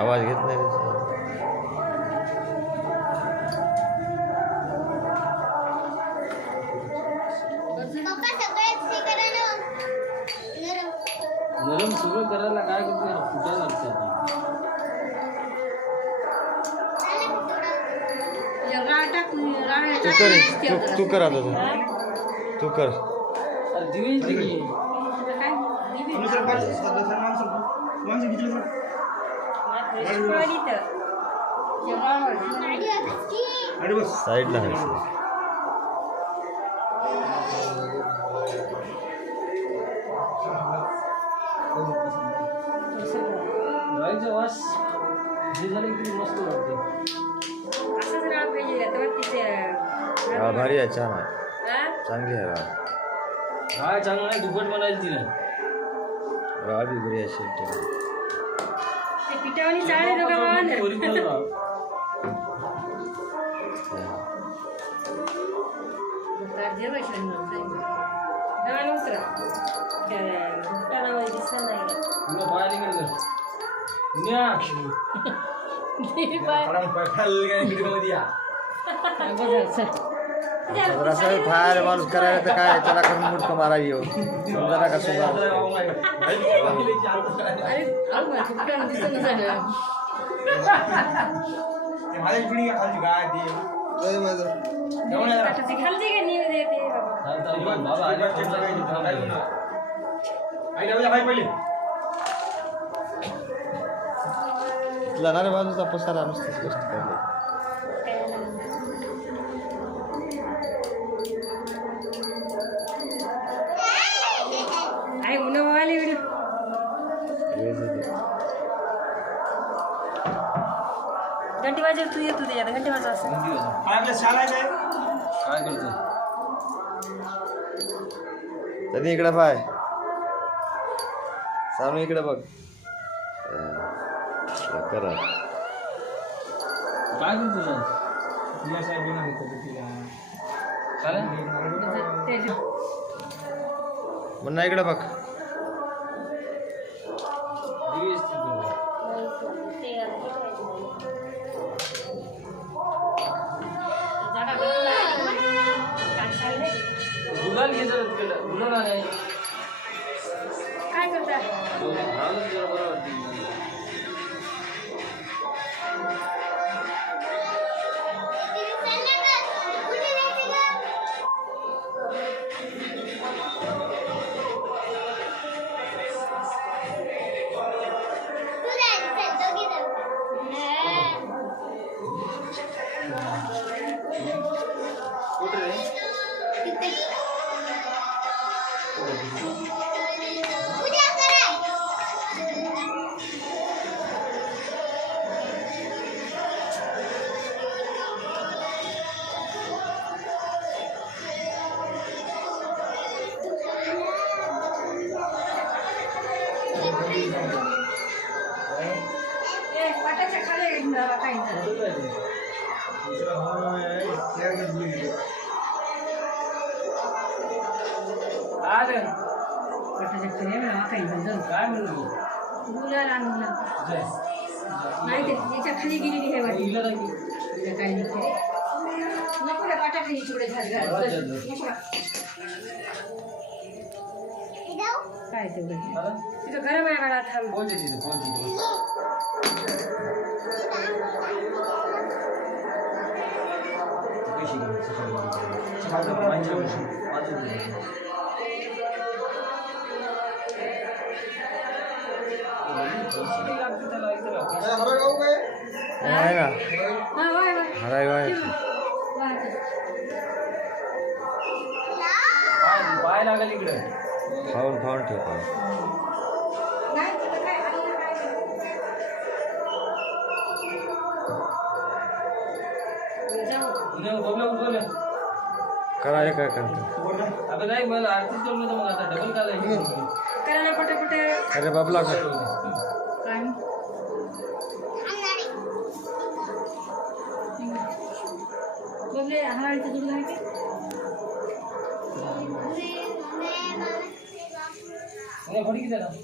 आवाज घेत नाही नरम सुरू करायला काय करते फुटायला तू कर आता तू कर साईडला वास मस्त वाटते भारी आहे छान आहे चांगली आहे हा चांगला आहे दुपट बनायला तिला राळ बी बरी असेल फायर माणूस करायला तर काय त्याला करून मुठ्ठ मारा येऊ जरा का सुद्धा लढणाऱ्या बाजूचा पसारा नुसतीच गोष्ट करते घंटी वाजव तू येतो त्याच्यात घंटी वाजव असं काय करतो तरी इकडे पाय सामने इकडे बघ करा काय करतो म्हणा इकडे बघ गुलाल घे जरा तिकडे गुलाल आलाय काय करता जरा बरं वाटतं Thank you. काय म्हणलं नाही ते याच्या खाली गेलेली आहे वाटी हिला नाही. काय नाही नको रे वाटा खाली चिकडे झाड काय ते तिथं गरम आहे काढा थांब कोण देते तिथे? कोण देते? पैसे घे, सकाळी. माझ्या माझं आहे ना हराय पाय लागेल इकडे. खाऊन खाऊन ठेव उठवलं. करायला काय करतो अबे नाही मला आरतीच करून मग आता डबल काढायला करायला कुठे कुठे अरे बाबला का काय बघले हराळीचं दूध आहे का फडी किती आहे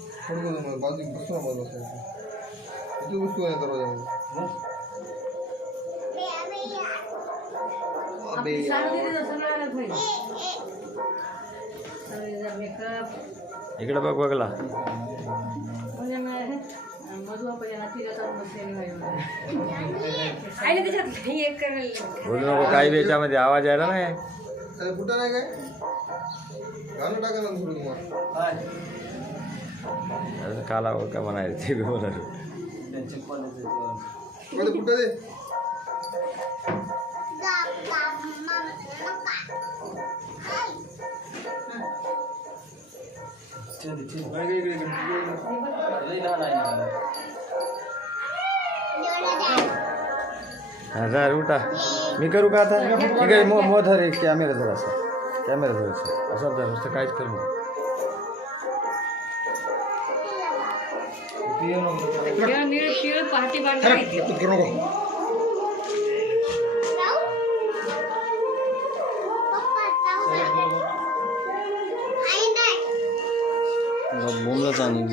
इकडे बघ बघला बोलू नको काही बी याच्यामध्ये आवाज यायला नाही कुठं नाही काय घालून टाका ना थोडी तुम्हाला काला का म्हणायचं ते बी बोला त्यांचे कुठं दे हजार उठा मी करू का आता ठीक आहे मो धर एक कॅमेरा धर असा कॅमेरा धरायचा असं धर नुसतं काहीच करू नको पहाटे बांधली करू नको बोमलाच आणि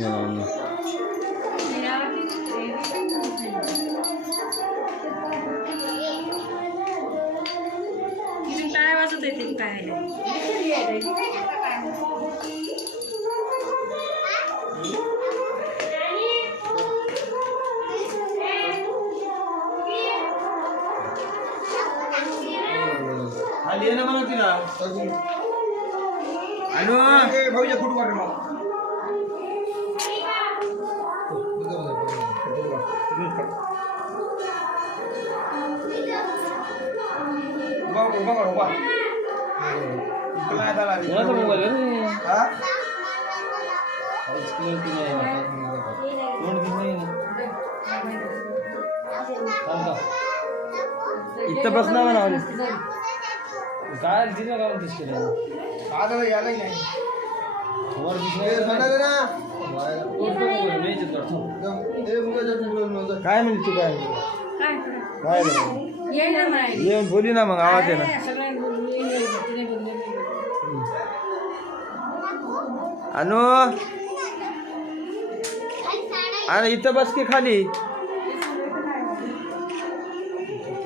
टाळ्या वाजत येते काय खाली ये ना मला तिला अनु भाऊच्या कुठं वाटलं मला उभा कोणाचा मोबाईल आहे रे? हा स्क्रीन की नाही आहे. तोंड दिसत नाही ना. थांब का? इथं बसणार म्हणा काय दिलं का दिसते ना आता यायलाही नाही वर काय म्हणली तू काय काय काय ये ना म्हणाली येऊन बोली ना मग आवाज आहे ना अनु अरे इथं बस की खाली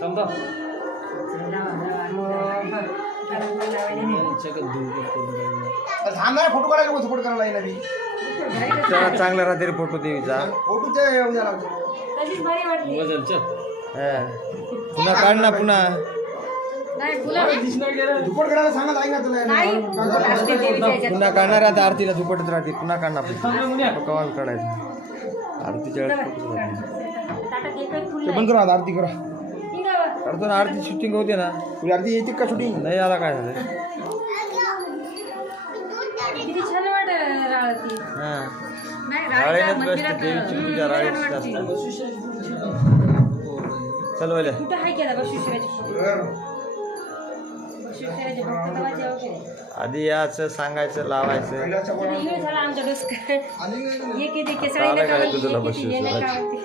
थांबा थांब नाही फोटो काढायला सपोर्ट करायला येईल मी त्याला चांगला रात्री फोटो देवीचा फोटोच्या येऊ द्या लागतो तशीच भारी वाटली वजनचं पुन्हा काढ ना पुन्हा नाही फुला दुपट करायला सांगा ऐक ना तुला नाही असते देवीच्या ह्याच्यात. पुन्हा काढणार आता आरतीला दुपटत राहते पुन्हा काढणार थांब ना मुन्या. कवाल काढायचं आरतीच्या वेळेस फोटो ताटात एकच फुल ते बंद करा आता आरती करा नाही काढतो ना आरती शूटिंग होते ना तुझी आरती येते का शूटिंग नाही आला काय झालं किती छान वाटत राळती हां नाही राळेनंच राळीला बसते देवीची पूजा मंदिरात राळेच वाटते. चल बोले कुठं हाय केला बशिष्यराची बशिष्यराचे भक्त दवाचे वगैरे आधी याचं सांगायचं लावायचं हे झाला आमच्या डोसक आणि एक एक आता आलं काय तुझं सगळ्यांना बशिष्यराची?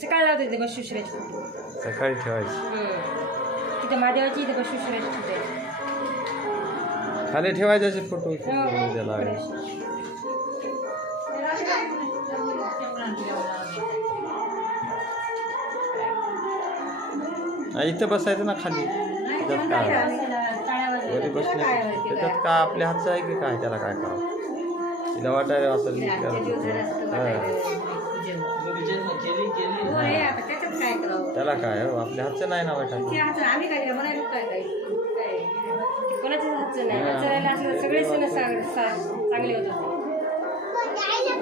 सकाळी लावते ते बसविश्राची फोटो सकाळी ठेवायची तिथे महादेवाची इथे बसविश्राची ठेवायची खाली ठेवायचे असे फोटो त्याला इथं बसायचं ना खाली त्याच्यात काय वरी बसले त्याच्यात काय आपल्या हातचं आहे की काय त्याला काय करावं तिला वाटायला असं केली काय करावं त्याला काय हो, आपल्या हातचं नाही ना वाटायचं आम्ही काय केलं म्हणायला काय कोणाच्याच हातचं नाही हातचं राहिलं असलं सगळे सण चांगले होत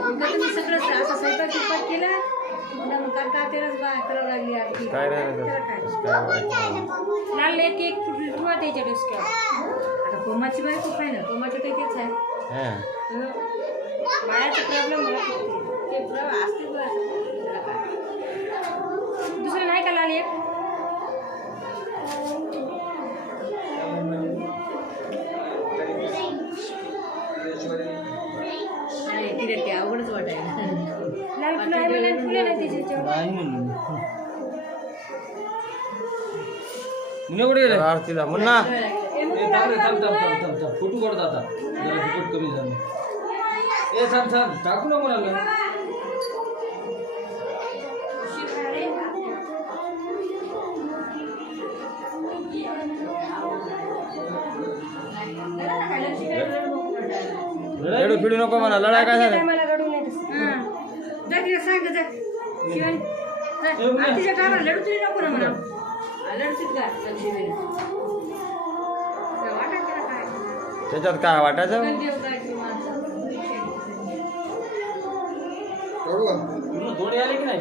होते सगळं असं स्वयंपाक केला मग का तेलाच करावं लागली आरती काय राहिलं काय वाईट नाही. लागले एक ठेवा त्याच्या डोसक्यावर आता कोमाची बाई खूप आहे ना कोमाचं काही तेच आहे हां. बाळाचा प्रॉब्लेम मला ते असते दुसरं नाही का लाल एक तिथे ते अवघडच वाटायला लाल फुलं आहे मला फुलं नाही त्याच्यावर मुन्ना कुठे गेले आरतीला मुन्ना फोटो काढतो आता जरा तिकीट कमी झालं ए थांब टाकू ना म्हणाला रडू फिडू नको म्हणा लढाई काय झालं मला रडू नाही जा तिला सांग जा शिवानी आरतीच्या टायमाला लढू तरी नको ना म्हणा लढतीच का शिवानी वाटत तिला काय त्याच्यात काय वाटायचं देव काय ती माणसं करू का पूर्ण थोडे आले की नाही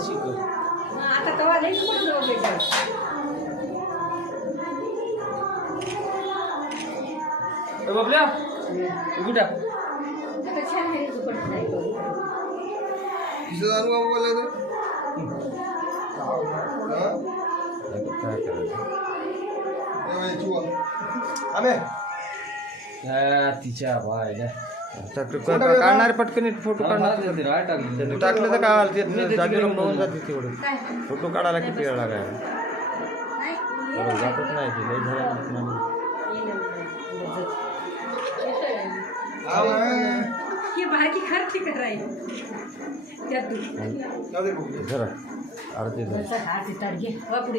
शिक आता तवा नाही कुठं भेटणार बाबल्या उघडा आता छान आहे दुपट नाही किती जाणू का बोलला तू काय करायचं चुवा आमे तिच्या बाय काढणारे पटकन फोटो काढणार राय टाकली टाकलं तर काय आलं ते जागेवर होऊन जाते तेवढं फोटो काढायला किती वेळ लागायला बरोबर जातच नाही ते लई झालं ही बारकी खर्च करायची त्यात जरा आरती झाली हात इथं घे वा पुढे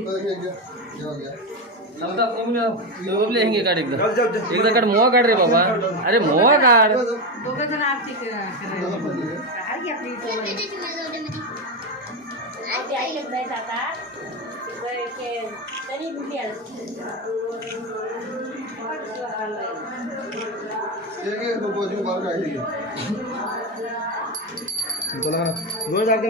हेंगे काढ एकदा काढ मोहा काढ रे बाबा अरे मोहा काढ दोघं जण आरती करायची ऐकत नाहीत आता तरी बुद्धी तुला रोज आरती